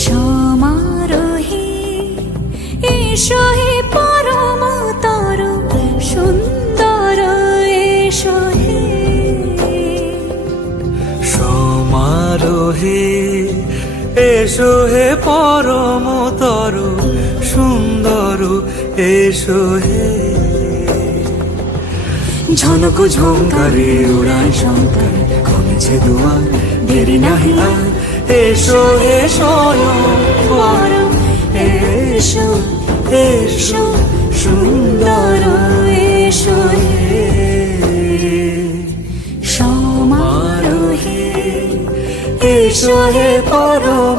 সমারোহে এসো হে পরমতর সুন্দর এসো হে। সমারোহে এসো হে পরমতর সুন্দর এসো হে। ঝনক ঝঙ্কারে উড়ায় শঙ্কার কমেছে দুয়ার দেরি নাহি আর। এসো হে স্বয়ং পরম এসো এসো সুন্দর এসো হে। সমারোহে এসো হে পরম